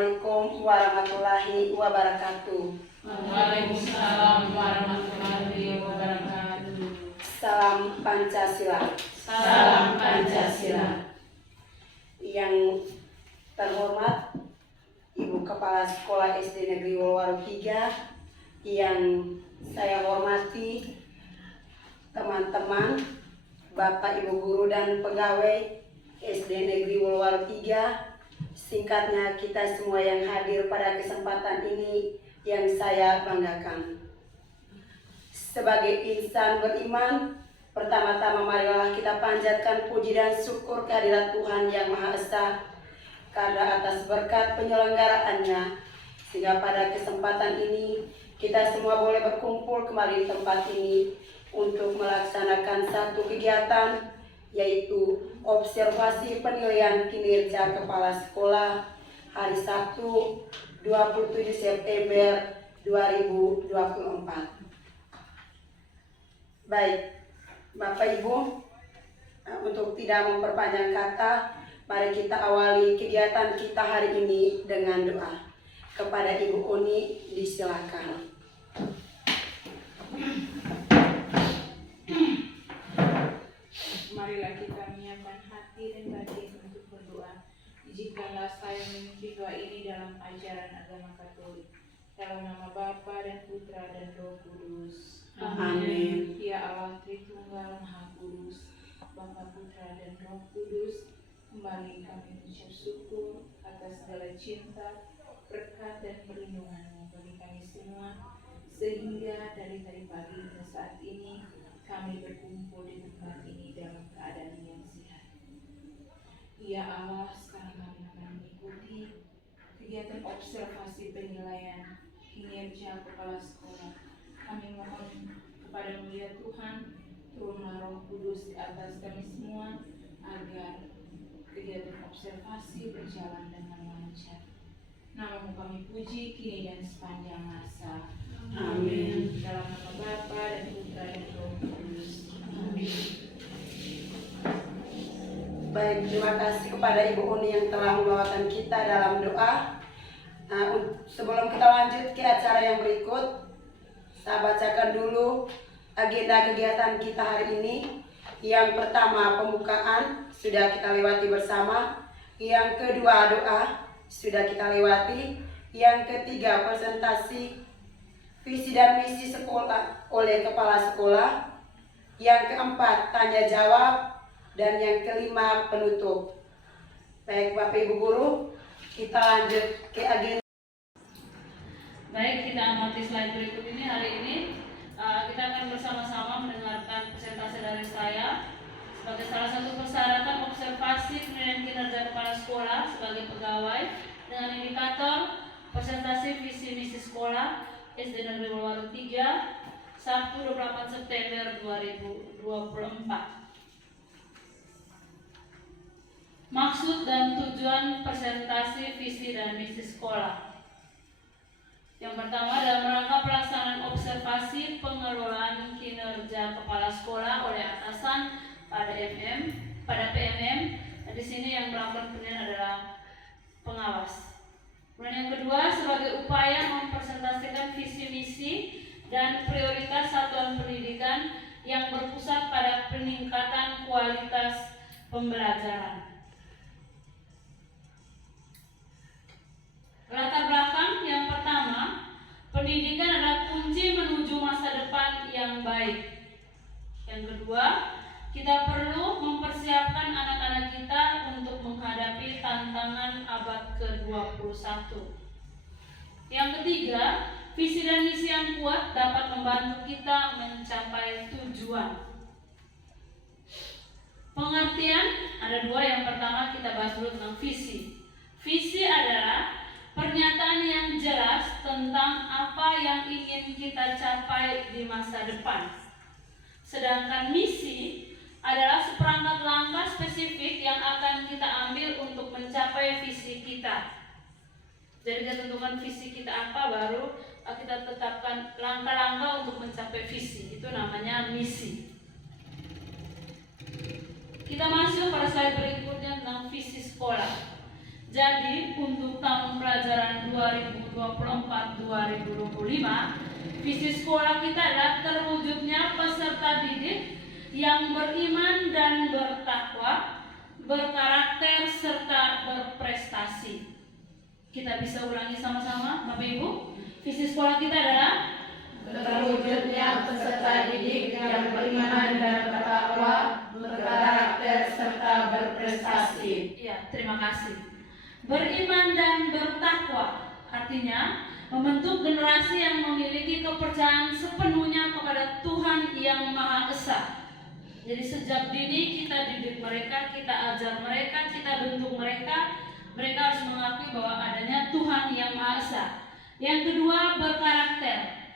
Assalamualaikum warahmatullahi wabarakatuh. Waalaikumsalam warahmatullahi wabarakatuh. Salam Pancasila. Salam Pancasila. Yang terhormat Ibu Kepala Sekolah SD Negeri Wolowaru 3, yang saya hormati teman-teman, Bapak Ibu guru dan pegawai SD Negeri Wolowaru 3, singkatnya kita semua yang hadir pada kesempatan ini yang saya banggakan. Sebagai insan beriman, pertama-tama marilah kita panjatkan puji dan syukur kehadirat Tuhan Yang Maha Esa karena atas berkat penyelenggaraannya, sehingga pada kesempatan ini kita semua boleh berkumpul kembali di tempat ini untuk melaksanakan satu kegiatan, yaitu observasi penilaian kinerja kepala sekolah hari Sabtu 27 September 2024. Baik, Bapak Ibu, untuk tidak memperpanjang kata, mari kita awali kegiatan kita hari ini dengan doa. Kepada Ibu Uni, disilakan. Marilah kita menyiapkan hati dan batin untuk berdoa. Izinkanlah saya memimpin doa ini dalam ajaran agama Katolik. Dalam nama Bapa dan Putra dan Roh Kudus. Amin. Ya Allah Tritunggal Maha Kudus, Bapa, Putra dan Roh Kudus, kembali kami mengucap syukur atas segala cinta, berkat dan perlindungan-Mu bagi kami semua, sehingga dari tadi pagi hingga saat ini kami berkumpul di tempat ini dalam keadaan yang sehat. Ya Allah, sekarang kami akan mengikuti kegiatan observasi penilaian kinerja kepala sekolah. Kami mohon kepada mulia Tuhan, turunlah Roh Kudus di atas kami semua, agar kegiatan observasi berjalan dengan lancar. Nama-Mu kami puji kini dan sepanjang masa. Amin. Dalam nama Bapa dan Putra dan Roh Kudus. Amin. Baik, terima kasih kepada Ibu Uni yang telah membawakan kita dalam doa. Sebelum kita lanjut ke acara yang berikut, saya bacakan dulu agenda kegiatan kita hari ini. Yang pertama, pembukaan sudah kita lewati bersama. Yang kedua, doa sudah kita lewati. Yang ketiga, presentasi visi dan misi sekolah oleh kepala sekolah. Yang keempat, tanya jawab. Dan yang kelima, penutup. Baik, Bapak Ibu guru, kita lanjut ke agenda. Baik, kita amati slide berikut ini. Hari ini kita akan bersama-sama mendengarkan presentasi dari saya sebagai salah satu persyaratan observasi penilaian kinerja kepala sekolah sebagai pegawai dengan indikator presentasi visi misi sekolah SD Negeri Wolowaru 3 Sabtu 28 September 2024. Maksud dan tujuan presentasi visi dan misi sekolah. Yang pertama, dalam rangka pelaksanaan observasi pengelolaan kinerja kepala sekolah oleh atasan pada PMM. Di sini yang melakukan penilaian adalah pengawas. Kemudian yang kedua, sebagai upaya mempresentasikan visi misi dan prioritas satuan pendidikan yang berpusat pada peningkatan kualitas pembelajaran. Latar belakang yang pertama, pendidikan adalah kunci menuju masa depan yang baik. Yang kedua, kita perlu mempersiapkan anak-anak kita untuk menghadapi tantangan abad ke-21. Yang ketiga, visi dan misi yang kuat dapat membantu kita mencapai tujuan. Pengertian ada dua. Yang pertama kita bahas dulu tentang visi. Visi adalah pernyataan yang jelas tentang apa yang ingin kita capai di masa depan. Sedangkan misi adalah seperangkat langkah spesifik yang akan kita ambil untuk mencapai visi kita. Jadi kita tentukan visi kita apa, baru kita tetapkan langkah-langkah untuk mencapai visi. Itu namanya misi. Kita masuk pada slide berikutnya tentang visi sekolah. Jadi untuk tahun pelajaran 2024-2025, visi sekolah kita adalah terwujudnya peserta didik yang beriman dan bertakwa, berkarakter serta berprestasi. Kita bisa ulangi sama-sama, Bapak Ibu. Visi sekolah kita adalah terwujudnya peserta didik yang beriman dan bertakwa, berkarakter serta berprestasi. Ya, terima kasih. Beriman dan bertakwa artinya membentuk generasi yang memiliki kepercayaan sepenuhnya kepada Tuhan yang Maha Esa. Jadi sejak dini kita didik mereka, kita ajar mereka, kita bentuk mereka. Mereka harus mengakui bahwa adanya Tuhan yang Maha Esa. Yang kedua, berkarakter.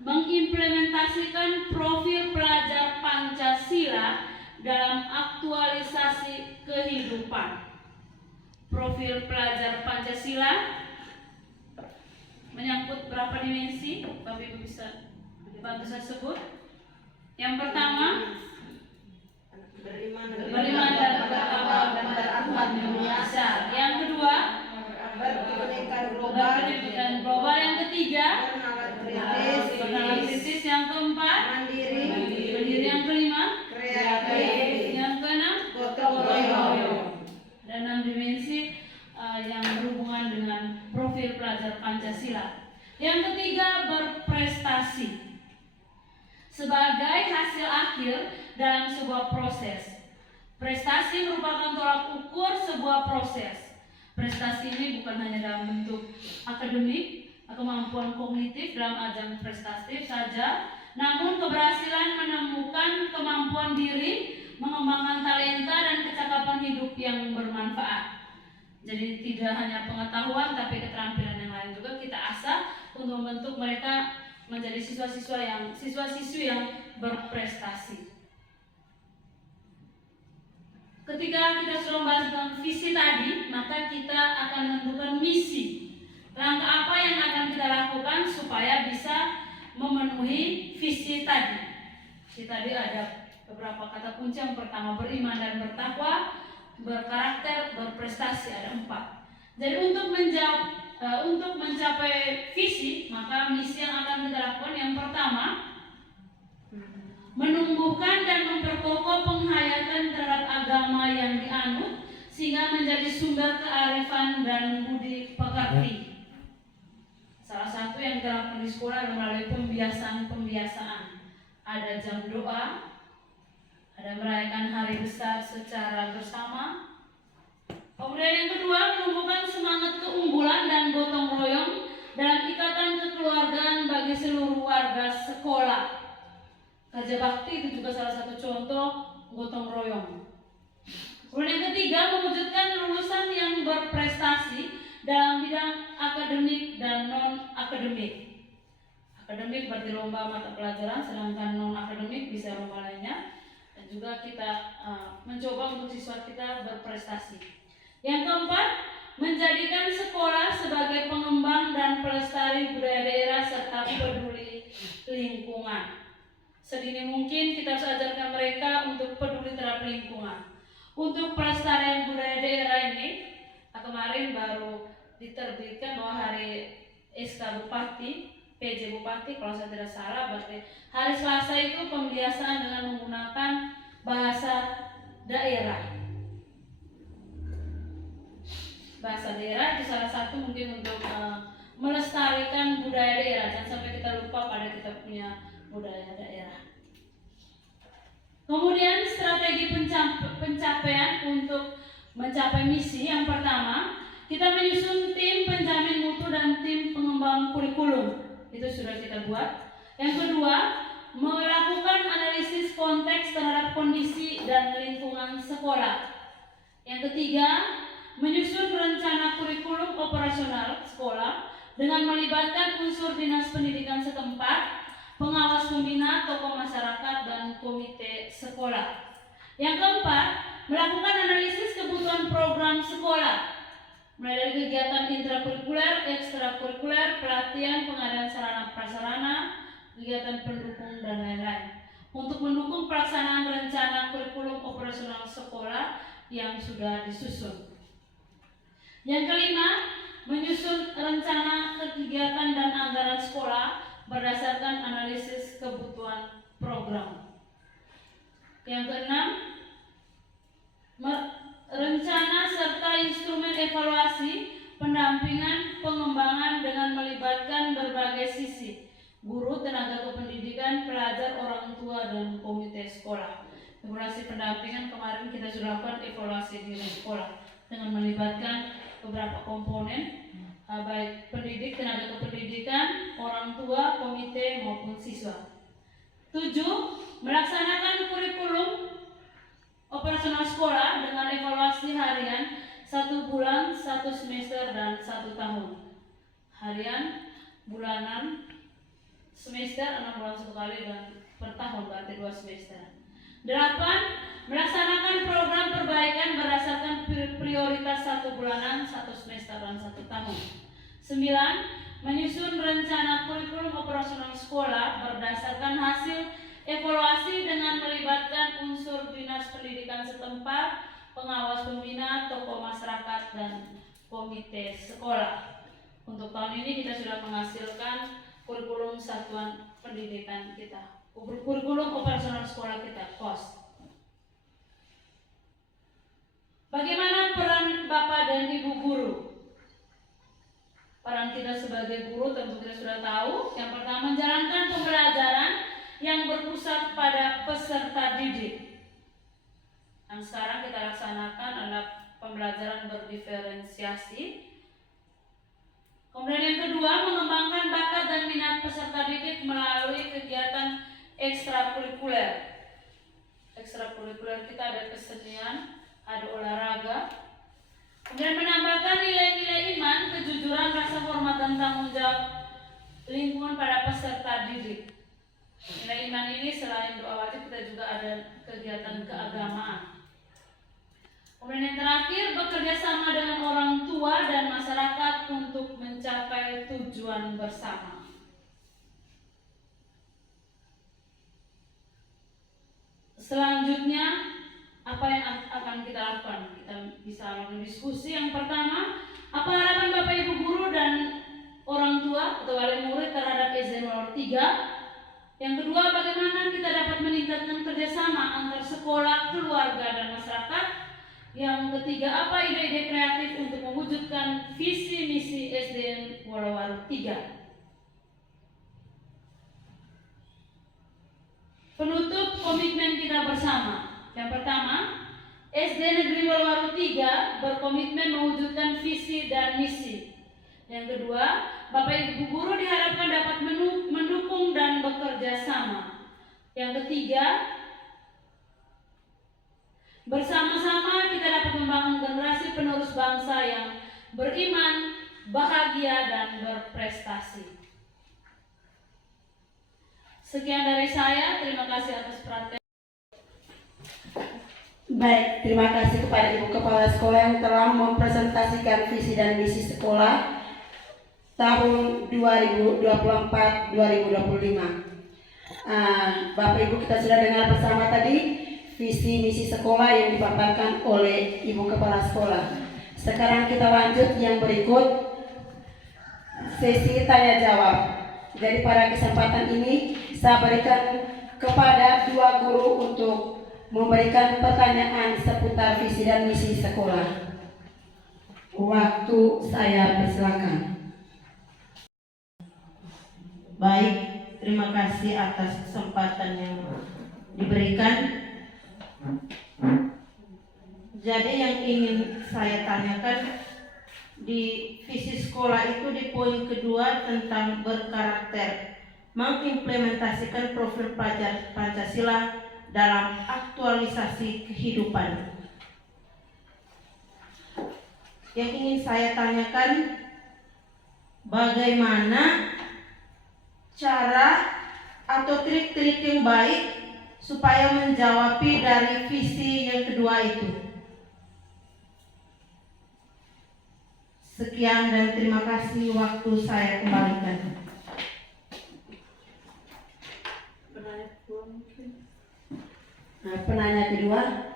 Mengimplementasikan profil pelajar Pancasila dalam aktualisasi kehidupan. Profil pelajar Pancasila menyangkut berapa dimensi? Bapak Ibu bisa dibantu saya sebut. Yang pertama, beriman dan bertakwa dan berakhlak mulia. Yang kedua, Berpendidikan berpendidikan global. Yang ketiga, bernalar kritis. yang keempat, mandiri. Yang kelima, Kreatif. yang keenam, Gotong royong. dan 6 dimensi yang berhubungan dengan profil pelajar Pancasila. Yang ketiga, berprestasi sebagai hasil akhir dalam sebuah proses. Prestasi merupakan tolak ukur sebuah proses. Prestasi ini bukan hanya dalam bentuk akademik, kemampuan kognitif dalam ajang prestatif saja, namun keberhasilan menemukan kemampuan diri, mengembangkan talenta dan kecakapan hidup yang bermanfaat. Jadi tidak hanya pengetahuan tapi keterampilan yang lain juga kita asah untuk membentuk mereka menjadi siswa-siswi yang berprestasi. Ketika kita sudah membahas tentang visi tadi, maka kita akan menentukan misi. Langkah apa yang akan kita lakukan supaya bisa memenuhi visi tadi. Visi tadi ada beberapa kata kunci. Yang pertama, beriman dan bertakwa, berkarakter, berprestasi, ada 4. Jadi untuk mencapai visi, maka misi yang akan kita lakukan yang pertama, menumbuhkan dan memperkokoh penghayatan terhadap agama yang dianut sehingga menjadi sumber kearifan dan budi pekerti. Salah satu yang kita lakukan di sekolah adalah melalui pembiasaan. Ada jam doa, ada merayakan hari besar secara bersama. Kemudian yang kedua, menumbuhkan semangat keunggulan dan gotong royong dalam ikatan kekeluargaan bagi seluruh warga sekolah. Kerja bakti itu juga salah satu contoh gotong royong. Kemudian yang ketiga, mewujudkan lulusan yang berprestasi dalam bidang akademik dan non-akademik. Akademik berarti lomba mata pelajaran, sedangkan non-akademik bisa lomba lainnya. Dan juga kita mencoba untuk siswa kita berprestasi. Yang keempat, menjadikan sekolah sebagai pengembang dan pelestari budaya daerah serta peduli lingkungan. Sedini mungkin kita harus ajarkan mereka untuk peduli terhadap lingkungan. Untuk pelestarian budaya daerah ini, kemarin baru diterbitkan bahwa hari SK Bupati, PJ Bupati kalau saya tidak salah, berarti hari Selasa itu pembiasaan dengan menggunakan bahasa daerah. Bahasa daerah itu salah satu mungkin untuk melestarikan budaya daerah. Jangan sampai kita lupa pada kita punya budaya daerah. Kemudian strategi pencapaian untuk mencapai misi. Yang pertama, kita menyusun tim penjamin mutu dan tim pengembang kurikulum. Itu sudah kita buat. Yang kedua, melakukan analisis konteks terhadap kondisi dan lingkungan sekolah. Yang ketiga, menyusun rencana kurikulum operasional sekolah dengan melibatkan unsur dinas pendidikan setempat, pengawas pembina, tokoh masyarakat, dan komite sekolah. Yang keempat, melakukan analisis kebutuhan program sekolah, mulai dari kegiatan intrakurikuler, ekstrakurikuler, pelatihan, pengadaan sarana prasarana, kegiatan pendukung, dan lain-lain, untuk mendukung pelaksanaan rencana kurikulum operasional sekolah yang sudah disusun. Yang kelima, menyusun rencana kegiatan dan anggaran sekolah berdasarkan analisis kebutuhan program. Yang keenam, rencana serta instrumen evaluasi, pendampingan, pengembangan dengan melibatkan berbagai sisi, guru, tenaga kependidikan, pelajar, orang tua, dan komite sekolah. Evaluasi pendampingan kemarin kita sudah lakukan evaluasi di sekolah dengan melibatkan beberapa komponen, baik pendidik, tenaga kependidikan, orang tua, komite maupun siswa. 7. Melaksanakan kurikulum operasional sekolah dengan evaluasi harian 1 bulan, 1 semester, dan 1 tahun. Harian, bulanan, semester 6 bulan 1 kali, dan per tahun berarti 2 semester. 8. Melaksanakan program perbaikan berdasarkan prioritas 1 bulanan, 1 semester, dan 1 tahun. 9. Menyusun rencana kurikulum operasional sekolah berdasarkan hasil evaluasi dengan melibatkan unsur dinas pendidikan setempat, pengawas pembina, tokoh masyarakat, dan komite sekolah. Untuk tahun ini kita sudah menghasilkan kurikulum satuan pendidikan kita, kurikulum operasional sekolah kita, KOS. Bagaimana peran Bapak dan Ibu guru? Peran kita sebagai guru tentu kita sudah tahu. Yang pertama, menjalankan pembelajaran yang berpusat pada peserta didik. Yang sekarang kita laksanakan adalah pembelajaran berdiferensiasi. Kemudian yang kedua, mengembangkan bakat dan minat peserta didik melalui kegiatan ekstrakurikuler. Ekstrakurikuler kita ada kesenian, ada olahraga. Kemudian menambahkan nilai-nilai iman, kejujuran, rasa hormat, dan tanggung jawab lingkungan pada peserta didik. Nilai iman ini selain doa wajib kita juga ada kegiatan keagamaan. Kemudian yang terakhir, bekerja sama dengan orang tua dan masyarakat untuk mencapai tujuan bersama. Selanjutnya, apa yang akan kita lakukan? Kita bisa melakukan diskusi. Yang pertama, apa harapan Bapak Ibu guru dan orang tua atau wali murid terhadap SD nomor 3? Yang kedua, bagaimana kita dapat meningkatkan kerjasama antar sekolah, keluarga, dan masyarakat? Yang ketiga, apa ide-ide kreatif untuk mewujudkan visi misi SDN Wolowaru 3? Penutup komitmen kita bersama. Yang pertama, SD Negeri Wolowaru 3 berkomitmen mewujudkan visi dan misi. Yang kedua, Bapak Ibu guru diharapkan dapat mendukung dan bekerja sama. Yang ketiga, bersama-sama kita dapat membangun generasi penerus bangsa yang beriman, bahagia, dan berprestasi. Sekian dari saya, terima kasih atas perhatian. Baik, terima kasih kepada Ibu Kepala Sekolah yang telah mempresentasikan visi dan misi sekolah tahun 2024-2025. Bapak Ibu, kita sudah dengar bersama tadi visi misi sekolah yang dipaparkan oleh Ibu Kepala Sekolah. Sekarang kita lanjut yang berikut, sesi tanya jawab. Jadi pada kesempatan ini saya berikan kepada 2 guru untuk memberikan pertanyaan seputar visi dan misi sekolah. Waktu saya persilakan. Baik, terima kasih atas kesempatan yang diberikan. Jadi yang ingin saya tanyakan di visi sekolah itu di poin kedua tentang berkarakter, mengimplementasikan profil pelajar Pancasila dalam aktualisasi kehidupan. Yang ingin saya tanyakan, bagaimana cara atau trik-trik yang baik supaya menjawabi dari visi yang kedua itu. Sekian dan terima kasih, waktu saya kembalikan. Penanya kedua.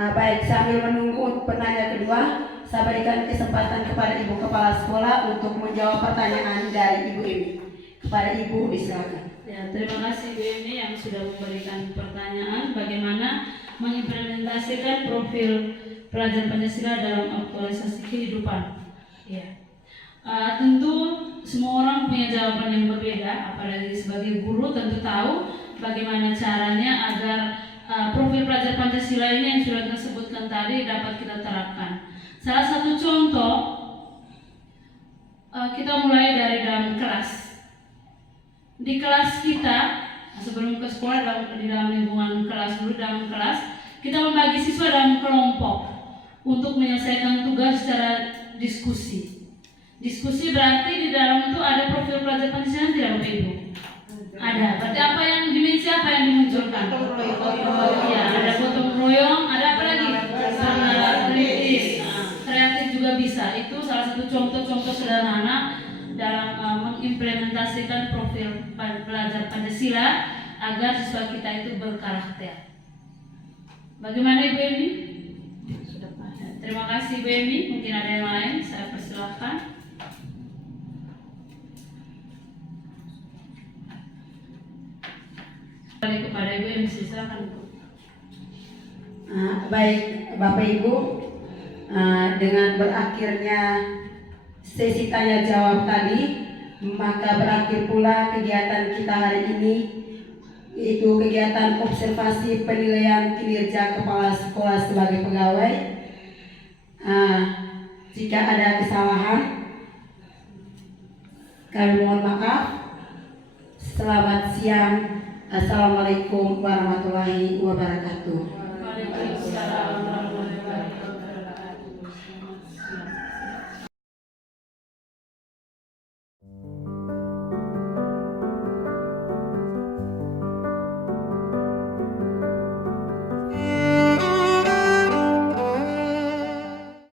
Baik, sambil menunggu penanya kedua, saya berikan kesempatan kepada Ibu Kepala Sekolah untuk menjawab pertanyaan dari Ibu Emi. Kepada Ibu, disilakan. Ya, terima kasih Bu Emi yang sudah memberikan pertanyaan bagaimana mengimplementasikan profil pelajar Pancasila dalam aktualisasi kehidupan. Ya. Tentu semua orang punya jawaban yang berbeda, apalagi sebagai guru tentu tahu bagaimana caranya agar profil pelajar Pancasila ini yang sudah kita sebutkan tadi dapat kita terapkan. Salah satu contoh, kita mulai dari dalam kelas. Di kelas kita, sebelum ke sekolah, di dalam lingkungan kelas dulu, dalam kelas, kita membagi siswa dalam kelompok untuk menyelesaikan tugas secara diskusi. Diskusi berarti di dalam itu ada profil pelajar Pancasila tidak Bapak Ibu? Ada. Berarti apa yang dimensi apa yang dimunculkan? Ya, ada gotong royong, ada apa lagi? Nalar kritis, kreatif juga bisa. Itu salah satu contoh-contoh sederhana dalam mengimplementasikan profil pelajar Pancasila agar siswa kita itu berkarakter. Bagaimana Ibu Emi? Terima kasih Ibu Emi. Mungkin ada yang lain, saya persilahkan. Kepada Ibu Emi, silakan Bu. Baik Bapak Ibu, dengan berakhirnya sesi tanya jawab tadi, maka berakhir pula kegiatan kita hari ini, yaitu kegiatan observasi penilaian kinerja kepala sekolah sebagai pegawai. Jika ada kesalahan, kami mohon maaf. Selamat siang. Assalamualaikum warahmatullahi wabarakatuh. Waalaikumsalam.